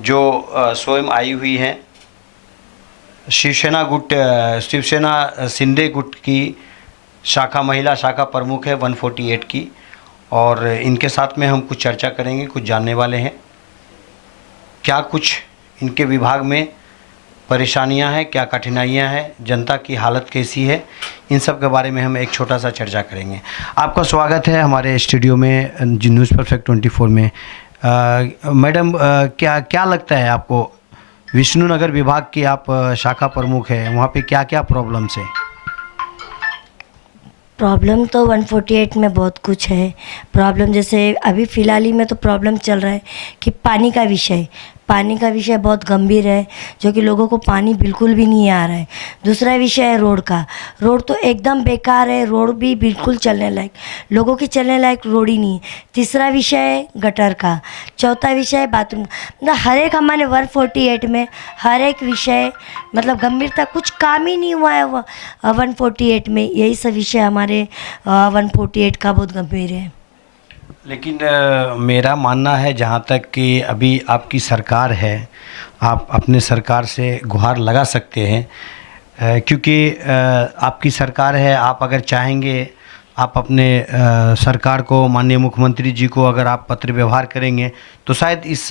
जो स्वयं आई हुई हैं शिवसेना शिंदे गुट की शाखा, महिला शाखा प्रमुख है 148 की, और इनके साथ में हम कुछ चर्चा करेंगे, कुछ जानने वाले हैं क्या कुछ इनके विभाग में परेशानियां हैं, क्या कठिनाइयां हैं, जनता की हालत कैसी है, इन सब के बारे में हम एक छोटा सा चर्चा करेंगे। आपका स्वागत है हमारे स्टूडियो में न्यूज़ परफेक्ट 24 में। मैडम, क्या क्या लगता है आपको, विष्णुनगर विभाग की आप शाखा प्रमुख है, वहाँ पे क्या क्या प्रॉब्लम्स है? प्रॉब्लम तो 148 में बहुत कुछ है। प्रॉब्लम जैसे अभी फ़िलहाल ही में तो प्रॉब्लम चल रहा है कि पानी का विषय बहुत गंभीर है, जो कि लोगों को पानी बिल्कुल भी नहीं आ रहा है। दूसरा विषय है रोड का। रोड तो एकदम बेकार है, रोड भी बिल्कुल चलने लायक, लोगों की चलने लायक रोड ही नहीं है। तीसरा विषय है गटर का। चौथा विषय है बाथरूम। मतलब हर एक हमारे 148 में हर एक विषय मतलब गंभीरता कुछ काम ही नहीं हुआ है 148 में। यही सब विषय हमारे 148 का बहुत गंभीर है। लेकिन मेरा मानना है, जहाँ तक कि अभी आपकी सरकार है, आप अपने सरकार से गुहार लगा सकते हैं, क्योंकि आपकी सरकार है। आप अगर चाहेंगे, आप अपने सरकार को, माननीय मुख्यमंत्री जी को अगर आप पत्र व्यवहार करेंगे तो शायद इस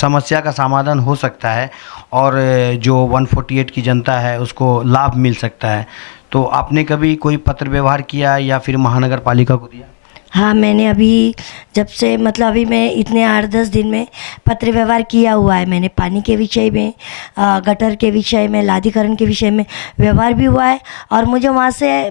समस्या का समाधान हो सकता है, और जो 148 की जनता है उसको लाभ मिल सकता है। तो आपने कभी कोई पत्र व्यवहार किया या फिर महानगर पालिका को दिया? हाँ, मैंने अभी जब से मतलब अभी मैं इतने 8-10 दिन में पत्र व्यवहार किया हुआ है। मैंने पानी के विषय में, गटर के विषय में, लादीकरण के विषय में व्यवहार भी हुआ है, और मुझे वहाँ से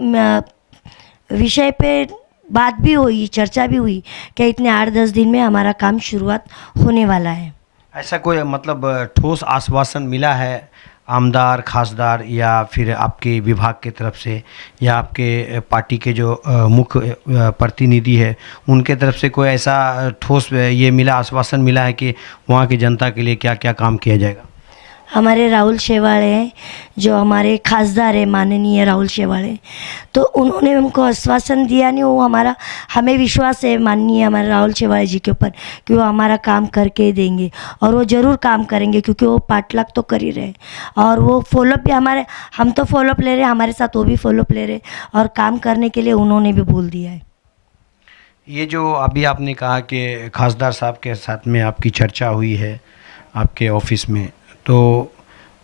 विषय पे बात भी हुई, चर्चा भी हुई कि इतने 8-10 दिन में हमारा काम शुरुआत होने वाला है। ऐसा कोई मतलब ठोस आश्वासन मिला है आमदार, खासदार या फिर आपके विभाग की तरफ से, या आपके पार्टी के जो मुख्य प्रतिनिधि है उनके तरफ से कोई ऐसा ठोस ये मिला, आश्वासन मिला है कि वहाँ की जनता के लिए क्या क्या काम किया जाएगा? हमारे राहुल शेवाड़े हैं, जो हमारे खासदार है, माननीय राहुल शेवाड़े, तो उन्होंने हमको आश्वासन दिया नहीं। वो हमारा, हमें विश्वास है माननीय हमारे राहुल शेवाड़े जी के ऊपर कि वो हमारा काम करके देंगे, और वो ज़रूर काम करेंगे, क्योंकि वो पाठलाग तो कर ही रहे हैं, और वो फॉलोअप भी हमारे, हम तो फॉलोअप ले रहे हैं, हमारे साथ वो भी फॉलोअप ले रहे हैं, और काम करने के लिए उन्होंने भी बोल दिया है। ये जो अभी आपने कहा कि खासदार साहब के साथ में आपकी चर्चा हुई है आपके ऑफिस में, तो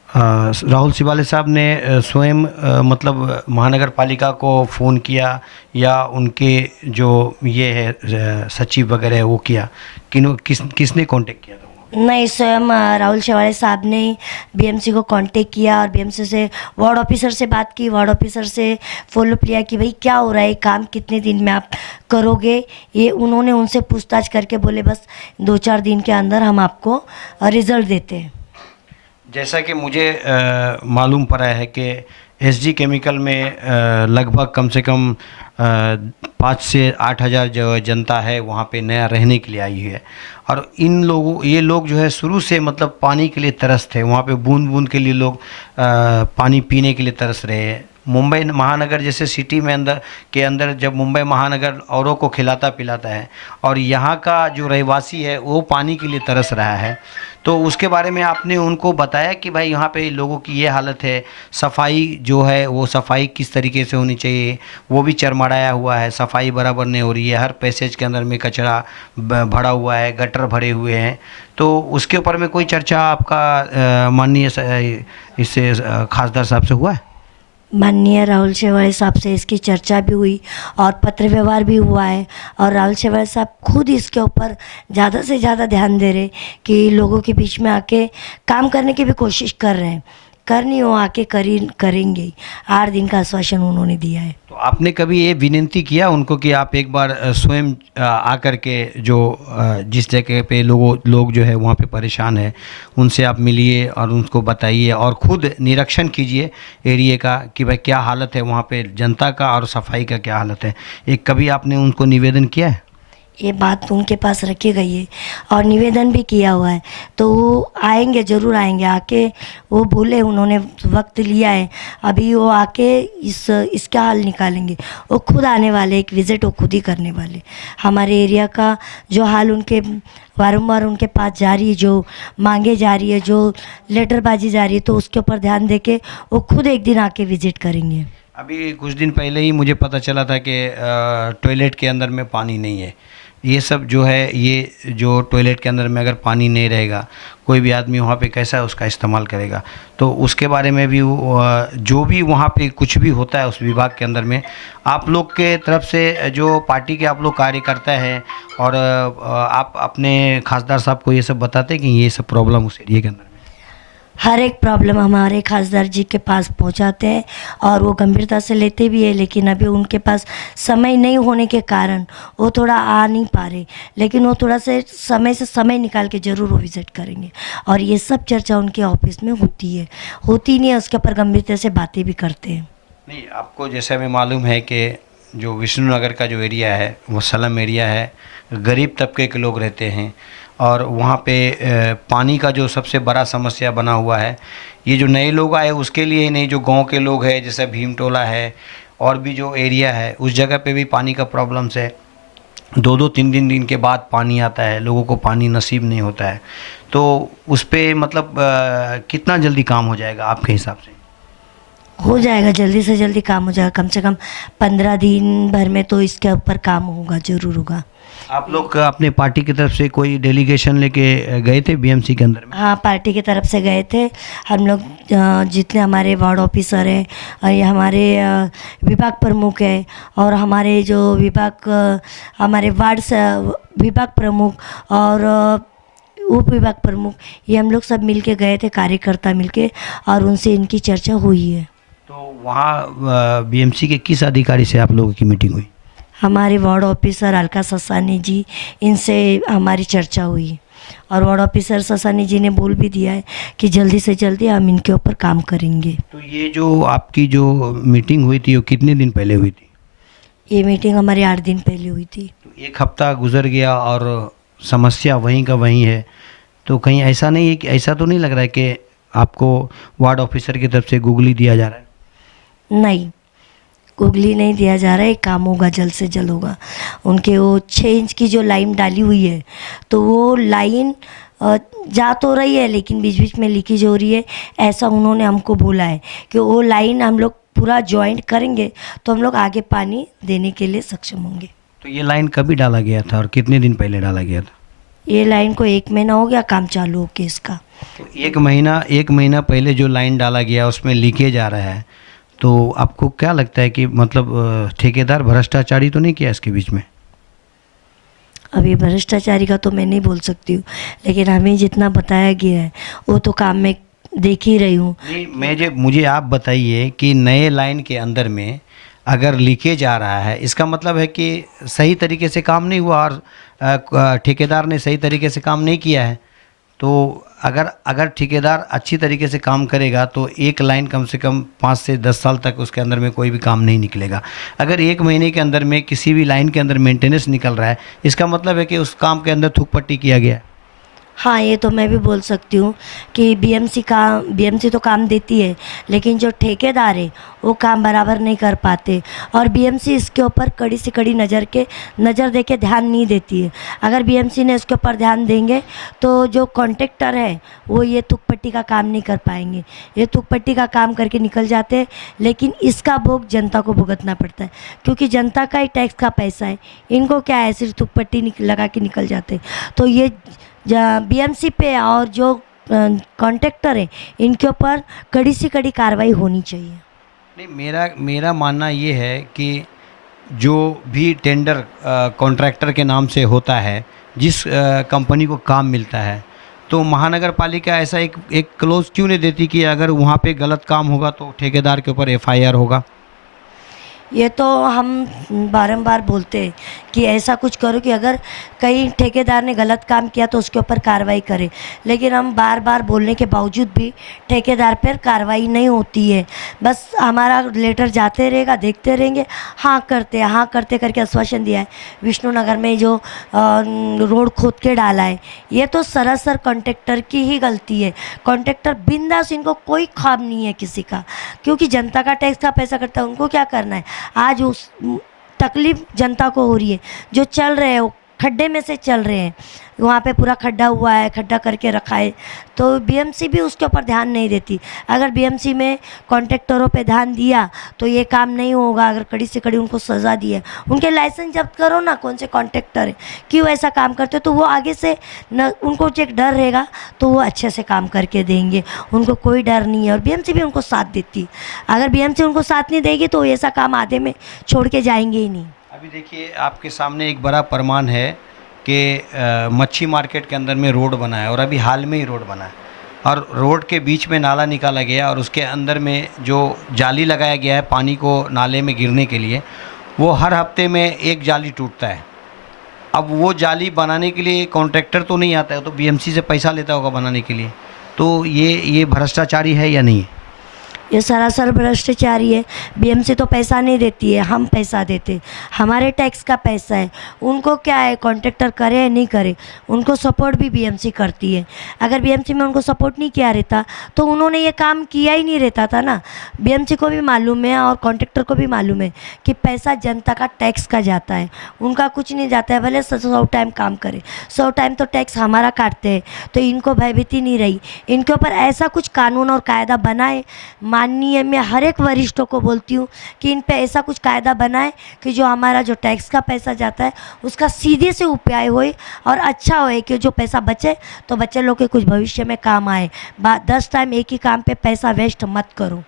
राहुल शिवाले साहब ने स्वयं मतलब महानगर पालिका को फ़ोन किया, या उनके जो ये है सचिव वगैरह है वो किया, किसने कांटेक्ट किया था? नहीं, स्वयं राहुल शेवाड़े साहब ने बीएमसी को कांटेक्ट किया, और बीएमसी से वार्ड ऑफिसर से बात की, वार्ड ऑफिसर से फॉलोअप लिया कि भाई क्या हो रहा है, काम कितने दिन में आप करोगे। ये उन्होंने उनसे पूछताछ करके बोले बस 2-4 दिन के अंदर हम आपको रिजल्ट देते हैं। जैसा कि मुझे मालूम पड़ा है कि एसजी केमिकल में लगभग कम से कम 5 से 8 हज़ार जो जनता है वहाँ पे नया रहने के लिए आई है, और ये लोग जो है शुरू से मतलब पानी के लिए तरस थे। वहाँ पे बूंद बूंद के लिए लोग पानी पीने के लिए तरस रहे हैं। मुंबई महानगर जैसे सिटी में अंदर जब मुंबई महानगर औरों को खिलाता पिलाता है, और यहाँ का जो रहवासी है वो पानी के लिए तरस रहा है, तो उसके बारे में आपने उनको बताया कि भाई यहाँ पे लोगों की ये हालत है, सफाई जो है वो सफाई किस तरीके से होनी चाहिए, वो भी चरमराया हुआ है, सफाई बराबर नहीं हो रही है, हर पैसेज के अंदर में कचरा भरा हुआ है, गटर भरे हुए हैं, तो उसके ऊपर में कोई चर्चा आपका माननीय इससे खासदार साहब से हुआ है? माननीय राहुल शेवाड़े साहब से इसकी चर्चा भी हुई, और पत्र व्यवहार भी हुआ है, और राहुल शेवाड़े साहब खुद इसके ऊपर ज़्यादा से ज़्यादा ध्यान दे रहे कि लोगों के बीच में आके काम करने की भी कोशिश कर रहे हैं। करनी हो आके करेंगे ही। 8 दिन का आश्वासन उन्होंने दिया है। तो आपने कभी ये विनती किया उनको कि आप एक बार स्वयं आकर के जो जिस जगह पे लोग जो है वहाँ पे परेशान है उनसे आप मिलिए और उनको बताइए और खुद निरीक्षण कीजिए एरिया का कि भाई क्या हालत है वहाँ पे जनता का और सफाई का क्या हालत है? एक कभी आपने उनको निवेदन किया है? ये बात उनके पास रखी गई है और निवेदन भी किया हुआ है, तो वो आएंगे, ज़रूर आएंगे। आके वो बोले, उन्होंने वक्त लिया है, अभी वो आके इसका हल निकालेंगे। वो खुद आने वाले, एक विज़िट वो खुद ही करने वाले। हमारे एरिया का जो हाल उनके वारंवार उनके पास जा रही है, जो मांगे जा रही है, जो लेटरबाजी जा रही है, तो उसके ऊपर ध्यान दे के वो खुद एक दिन आके विज़िट करेंगे। अभी कुछ दिन पहले ही मुझे पता चला था कि टॉयलेट के अंदर में पानी नहीं है। ये सब जो है, ये जो टॉयलेट के अंदर में अगर पानी नहीं रहेगा, कोई भी आदमी वहाँ पे कैसा उसका इस्तेमाल करेगा। तो उसके बारे में भी जो भी वहाँ पे कुछ भी होता है उस विभाग के अंदर में, आप लोग के तरफ से जो पार्टी के आप लोग कार्यकर्ता हैं और आप अपने खासदार साहब को ये सब बताते हैं कि ये सब प्रॉब्लम उस एरिया के अंदर में। हर एक प्रॉब्लम हमारे खासदार जी के पास पहुंचाते हैं और वो गंभीरता से लेते भी है, लेकिन अभी उनके पास समय नहीं होने के कारण वो थोड़ा आ नहीं पा रहे, लेकिन वो थोड़ा से समय निकाल के ज़रूर वो विज़िट करेंगे। और ये सब चर्चा उनके ऑफिस में होती नहीं है, उसके ऊपर गंभीरता से बातें भी करते हैं। नहीं, आपको जैसे हमें मालूम है कि जो विष्णुनगर का जो एरिया है वो स्लम एरिया है, गरीब तबके के लोग रहते हैं और वहाँ पे पानी का जो सबसे बड़ा समस्या बना हुआ है। ये जो नए लोग आए उसके लिए ही नहीं, जो गांव के लोग हैं जैसे भीमटोला है और भी जो एरिया है उस जगह पे भी पानी का प्रॉब्लम्स है। 2-2 3 दिन के बाद पानी आता है, लोगों को पानी नसीब नहीं होता है। तो उस पे मतलब कितना जल्दी काम हो जाएगा आपके हिसाब से? हो जाएगा, जल्दी से जल्दी काम हो जाएगा। कम से कम 15 दिन भर में तो इसके ऊपर काम होगा, ज़रूर होगा। आप लोग अपने पार्टी की तरफ से कोई डेलीगेशन लेके गए थे बीएमसी के अंदर में? हाँ, पार्टी की तरफ से गए थे हम लोग। जितने हमारे वार्ड ऑफिसर हैं और ये हमारे विभाग प्रमुख है और हमारे जो हमारे विभाग प्रमुख और उप विभाग प्रमुख, ये हम लोग सब मिल के गए थे, कार्यकर्ता मिल के, और उनसे इनकी चर्चा हुई है। तो वहाँ बीएमसी के किस अधिकारी से आप लोगों की मीटिंग हुई? हमारे वार्ड ऑफिसर अलका ससानी जी, इनसे हमारी चर्चा हुई और वार्ड ऑफिसर ससानी जी ने बोल भी दिया है कि जल्दी से जल्दी हम इनके ऊपर काम करेंगे। तो ये जो आपकी जो मीटिंग हुई थी वो कितने दिन पहले हुई थी? ये मीटिंग हमारी 8 दिन पहले हुई थी। तो 1 हफ्ता गुजर गया और समस्या वहीं का वहीं है। तो कहीं ऐसा नहीं है कि, ऐसा तो नहीं लग रहा है कि आपको वार्ड ऑफिसर की तरफ से गुगली दिया जा रहा है? नहीं, गुगली नहीं दिया जा रहा है, काम होगा, जल्द से जल्द होगा। उनके वो 6 इंच की जो लाइन डाली हुई है, तो वो लाइन जा तो रही है लेकिन बीच बीच में लीकेज हो रही है, ऐसा उन्होंने हमको बोला है कि वो लाइन हम लोग पूरा जॉइंट करेंगे तो हम लोग आगे पानी देने के लिए सक्षम होंगे। तो ये लाइन कभी डाला गया था और कितने दिन पहले डाला गया था? ये लाइन को 1 महीना हो गया काम चालू होके इसका। तो 1 महीना पहले जो लाइन डाला गया उसमें लीकेज आ रहा है, तो आपको क्या लगता है कि मतलब ठेकेदार भ्रष्टाचारी तो नहीं किया इसके बीच में? अभी भ्रष्टाचारी का तो मैं नहीं बोल सकती हूँ, लेकिन हमें जितना बताया गया है वो तो काम में देख ही रही हूँ। नहीं, मुझे आप बताइए कि नए लाइन के अंदर में अगर लीकेज आ रहा है, इसका मतलब है कि सही तरीके से काम नहीं हुआ और ठेकेदार ने सही तरीके से काम नहीं किया है। तो अगर ठेकेदार अच्छी तरीके से काम करेगा तो एक लाइन कम से कम 5 से 10 साल तक उसके अंदर में कोई भी काम नहीं निकलेगा। अगर 1 महीने के अंदर में किसी भी लाइन के अंदर मेंटेनेंस निकल रहा है, इसका मतलब है कि उस काम के अंदर थूक पट्टी किया गया है। हाँ, ये तो मैं भी बोल सकती हूँ कि बीएमसी तो काम देती है, लेकिन जो ठेकेदार है वो काम बराबर नहीं कर पाते और बीएमसी इसके ऊपर कड़ी से कड़ी नज़र दे के ध्यान नहीं देती है। अगर बीएमसी ने इसके ऊपर ध्यान देंगे तो जो कॉन्ट्रैक्टर है वो ये तुकपट्टी का काम नहीं कर पाएंगे। ये तुकपट्टी का काम करके निकल जाते हैं, लेकिन इसका भोग जनता को भुगतना पड़ता है, क्योंकि जनता का ही टैक्स का पैसा है। इनको क्या है, सिर्फ तुकपट्टी लगा के निकल जाते हैं। तो ये बीएमसी पे और जो कॉन्ट्रैक्टर है इनके ऊपर कड़ी से कड़ी कार्रवाई होनी चाहिए। नहीं, मेरा मानना ये है कि जो भी टेंडर कॉन्ट्रैक्टर के नाम से होता है, जिस कंपनी को काम मिलता है, तो महानगर पालिका ऐसा एक क्लोज क्यों नहीं देती कि अगर वहाँ पे गलत काम होगा तो ठेकेदार के ऊपर एफआईआर होगा? ये तो हम बारंबार बोलते हैं कि ऐसा कुछ करो कि अगर कहीं ठेकेदार ने गलत काम किया तो उसके ऊपर कार्रवाई करे, लेकिन हम बार बार बोलने के बावजूद भी ठेकेदार पर कार्रवाई नहीं होती है। बस हमारा लेटर जाते रहेगा, देखते रहेंगे, हाँ करते करके आश्वासन दिया है। विष्णुनगर में जो रोड खोद के डाला है, ये तो सरासर कॉन्ट्रैक्टर की ही गलती है। कॉन्ट्रैक्टर बिंदास, इनको कोई ख्वाब नहीं है किसी का, क्योंकि जनता का टैक्स का पैसा करता है, उनको क्या करना है। आज उस तकलीफ जनता को हो रही है, जो चल रहे हैं वो खड्डे में से चल रहे हैं, वहाँ पे पूरा खड्डा हुआ है, खड्डा करके रखा है, तो बीएमसी भी उसके ऊपर ध्यान नहीं देती। अगर बीएमसी में कॉन्ट्रैक्टरों पे ध्यान दिया तो ये काम नहीं होगा। अगर कड़ी से कड़ी उनको सज़ा दी है, उनके लाइसेंस जब्त करो ना, कौन से कॉन्ट्रैक्टर है क्यों ऐसा काम करते हो, तो वो आगे से न, उनको एक डर रहेगा तो वो अच्छे से काम करके देंगे। उनको कोई डर नहीं है और बीएमसी भी उनको साथ देती है। अगर बीएमसी उनको साथ नहीं देगी तो ऐसा काम आधे में छोड़ के जाएंगे ही नहीं। अभी देखिए आपके सामने एक बड़ा प्रमाण है कि मच्छी मार्केट के अंदर में रोड बना है, और अभी हाल में ही रोड बना है, और रोड के बीच में नाला निकाला गया और उसके अंदर में जो जाली लगाया गया है पानी को नाले में गिरने के लिए, वो हर हफ्ते में एक जाली टूटता है। अब वो जाली बनाने के लिए कॉन्ट्रैक्टर तो नहीं आता है, तो बीएमसी से पैसा लेता होगा बनाने के लिए, तो ये भ्रष्टाचारी है या नहीं है? ये सरासर भ्रष्टाचारी है। बीएमसी तो पैसा नहीं देती है, हम पैसा देते, हमारे टैक्स का पैसा है। उनको क्या है, कॉन्ट्रैक्टर करे या नहीं करे, उनको सपोर्ट भी बीएमसी करती है। अगर बीएमसी में उनको सपोर्ट नहीं किया रहता तो उन्होंने ये काम किया ही नहीं रहता था ना। बीएमसी को भी मालूम है और कॉन्ट्रैक्टर को भी मालूम है कि पैसा जनता का टैक्स का जाता है, उनका कुछ नहीं जाता है। भले 100 टाइम काम करे, 100 टाइम तो टैक्स हमारा काटते हैं, तो इनको भयभीति नहीं रही। इनके ऊपर ऐसा कुछ कानून और कायदा बनाए, माननीय मैं हर एक वरिष्ठों को बोलती हूँ कि इन पे ऐसा कुछ कायदा बनाए कि जो हमारा जो टैक्स का पैसा जाता है उसका सीधे से उपाय होए और अच्छा होए, कि जो पैसा बचे तो बच्चे लोग के कुछ भविष्य में काम आए। 10 टाइम एक ही काम पे पैसा वेस्ट मत करो।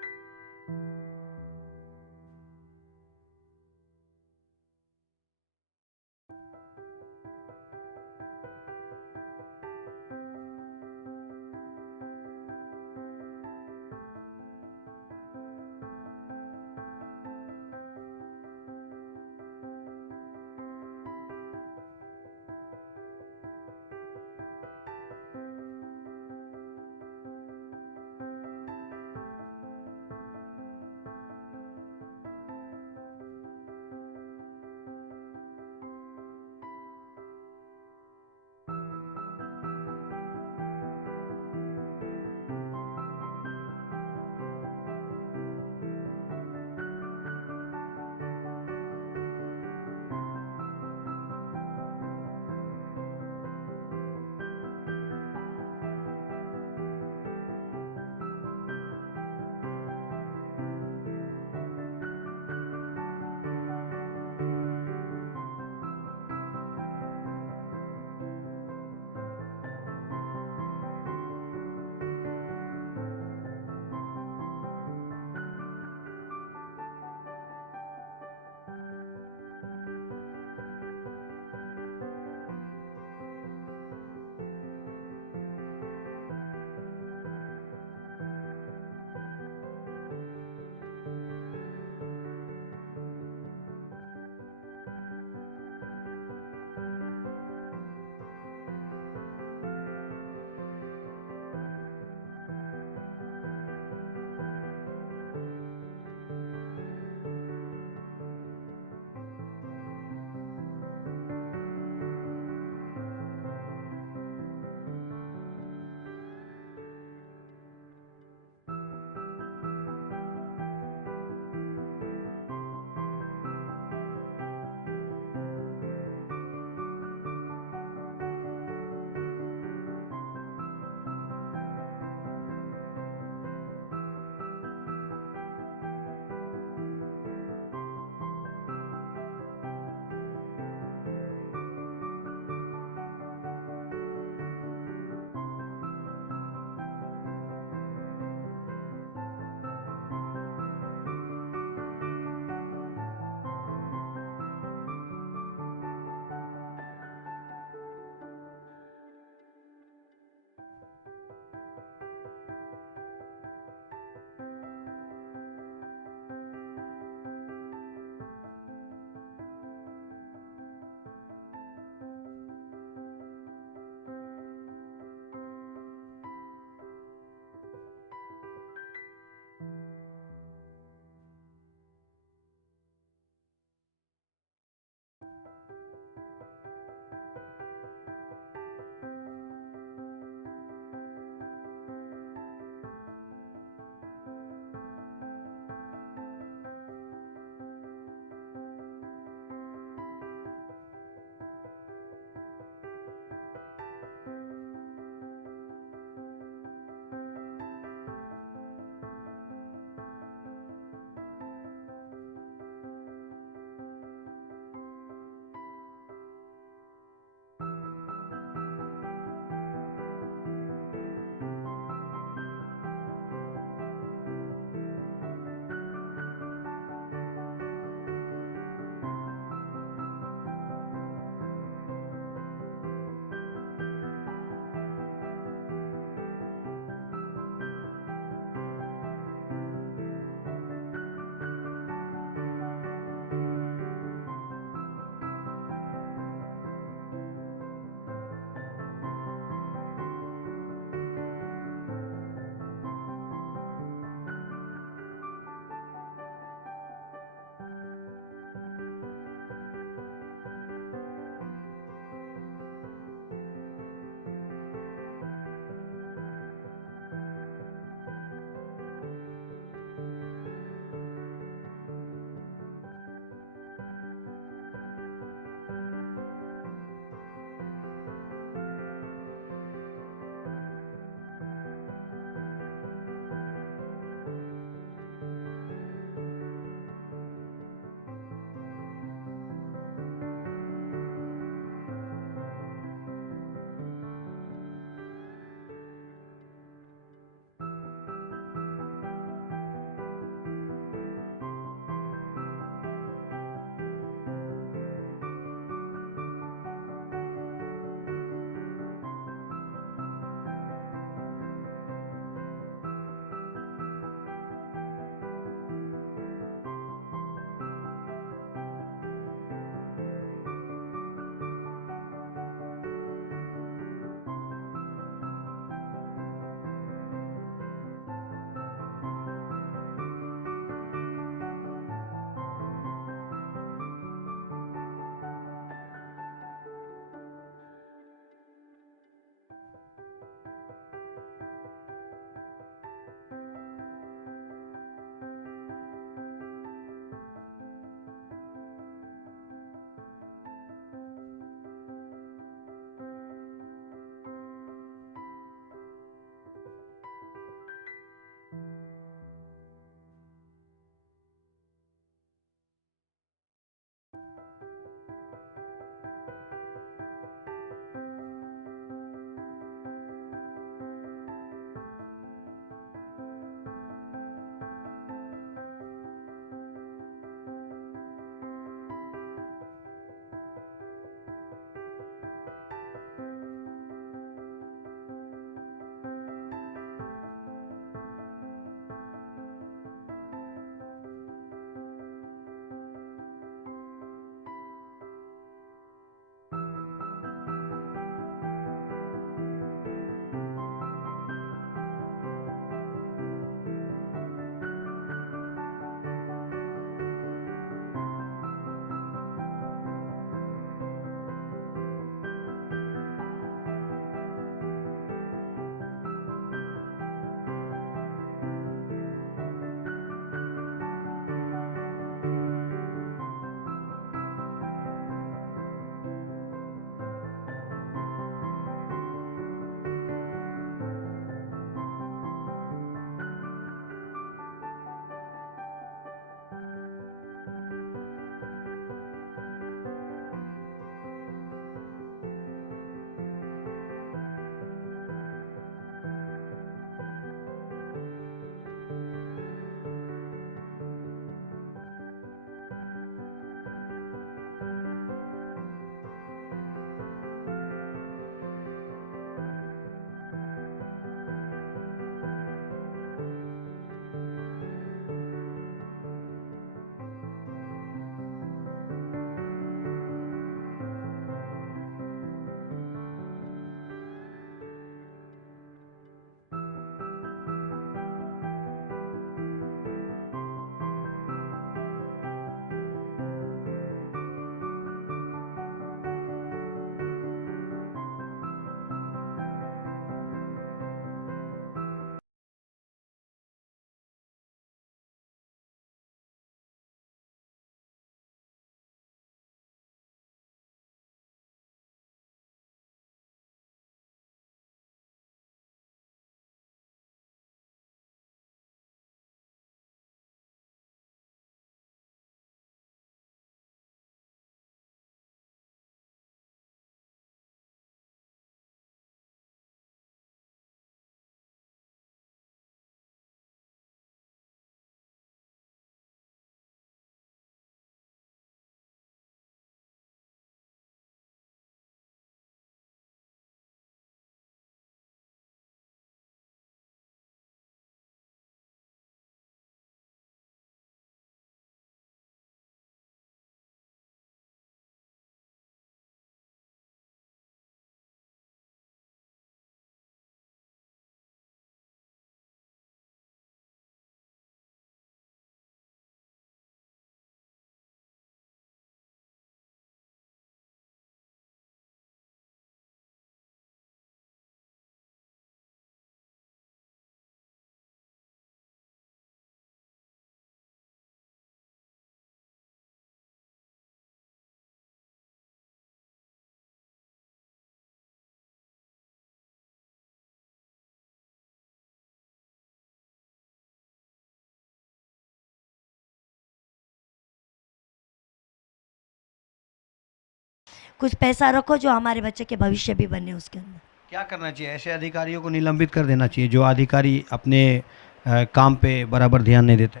कुछ पैसा रखो जो हमारे बच्चे के भविष्य भी बने उसके अंदर। क्या करना चाहिए? ऐसे अधिकारियों को निलंबित कर देना चाहिए जो अधिकारी अपने काम पे बराबर ध्यान नहीं देते।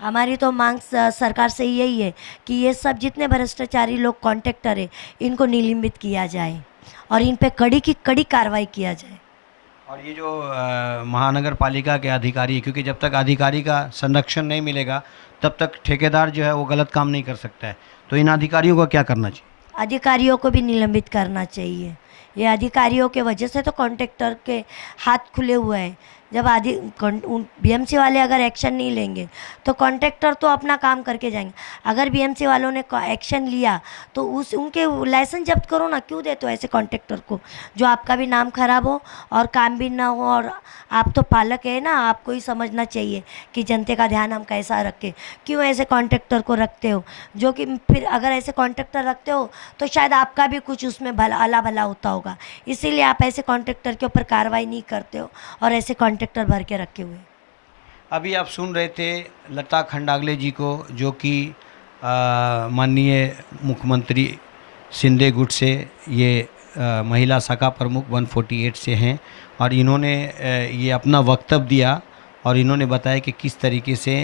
हमारी तो मांग सरकार से यही है कि ये सब जितने भ्रष्टाचारी लोग कॉन्ट्रैक्टर है इनको निलंबित किया जाए और इन पे कड़ी की कड़ी कार्रवाई किया जाए। और ये जो महानगर पालिका के अधिकारी, क्योंकि जब तक अधिकारी का संरक्षण नहीं मिलेगा तब तक ठेकेदार जो है वो गलत काम नहीं कर सकता है, तो इन अधिकारियों को क्या करना चाहिए? अधिकारियों को भी निलंबित करना चाहिए। ये अधिकारियों के वजह से तो कॉन्ट्रैक्टर के हाथ खुले हुए हैं। जब बीएमसी वाले अगर एक्शन नहीं लेंगे तो कॉन्ट्रैक्टर तो अपना काम करके जाएंगे। अगर बीएमसी वालों ने एक्शन लिया तो उनके लाइसेंस जब्त करो ना, क्यों देते हो ऐसे कॉन्ट्रैक्टर को जो आपका भी नाम खराब हो और काम भी ना हो। और आप तो पालक है ना, आपको ही समझना चाहिए कि जनता का ध्यान हम कैसा रखें। क्यों ऐसे कॉन्ट्रैक्टर को रखते हो जो कि फिर अगर ऐसे कॉन्ट्रैक्टर रखते हो तो शायद आपका भी कुछ उसमें अला भला होता होगा, इसीलिए आप ऐसे कॉन्ट्रैक्टर के ऊपर कार्रवाई नहीं करते हो और ऐसे कॉन्ट्रैक्टर भर के रखे हुए। अभी आप सुन रहे थे लता खंडागले जी को, जो कि माननीय मुख्यमंत्री शिंदे गुट से ये महिला शाखा प्रमुख 148 से हैं, और इन्होंने ये अपना वक्तव्य दिया और इन्होंने बताया कि किस तरीके से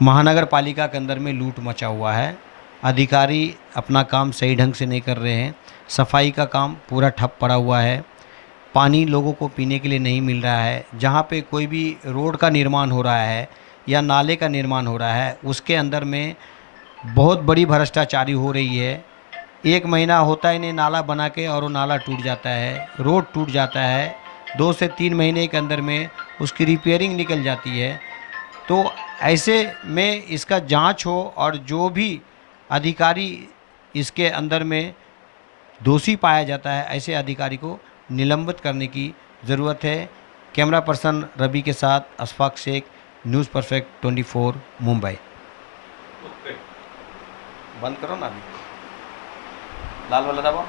महानगर पालिका के अंदर में लूट मचा हुआ है। अधिकारी अपना काम सही ढंग से नहीं कर रहे हैं, सफाई का काम पूरा ठप पड़ा हुआ है, पानी लोगों को पीने के लिए नहीं मिल रहा है। जहाँ पे कोई भी रोड का निर्माण हो रहा है या नाले का निर्माण हो रहा है उसके अंदर में बहुत बड़ी भ्रष्टाचारी हो रही है। 1 महीना होता है इन्हें नाला बना के और वो नाला टूट जाता है, रोड टूट जाता है, 2 से 3 महीने के अंदर में उसकी रिपेयरिंग निकल जाती है। तो ऐसे में इसका जांच हो और जो भी अधिकारी इसके अंदर में दोषी पाया जाता है ऐसे अधिकारी को निलंबित करने की ज़रूरत है। कैमरा पर्सन रवि के साथ अशफाक शेख, न्यूज़ परफेक्ट 24 मुंबई। बंद करो ना, अभी लाल वाला दबाओ।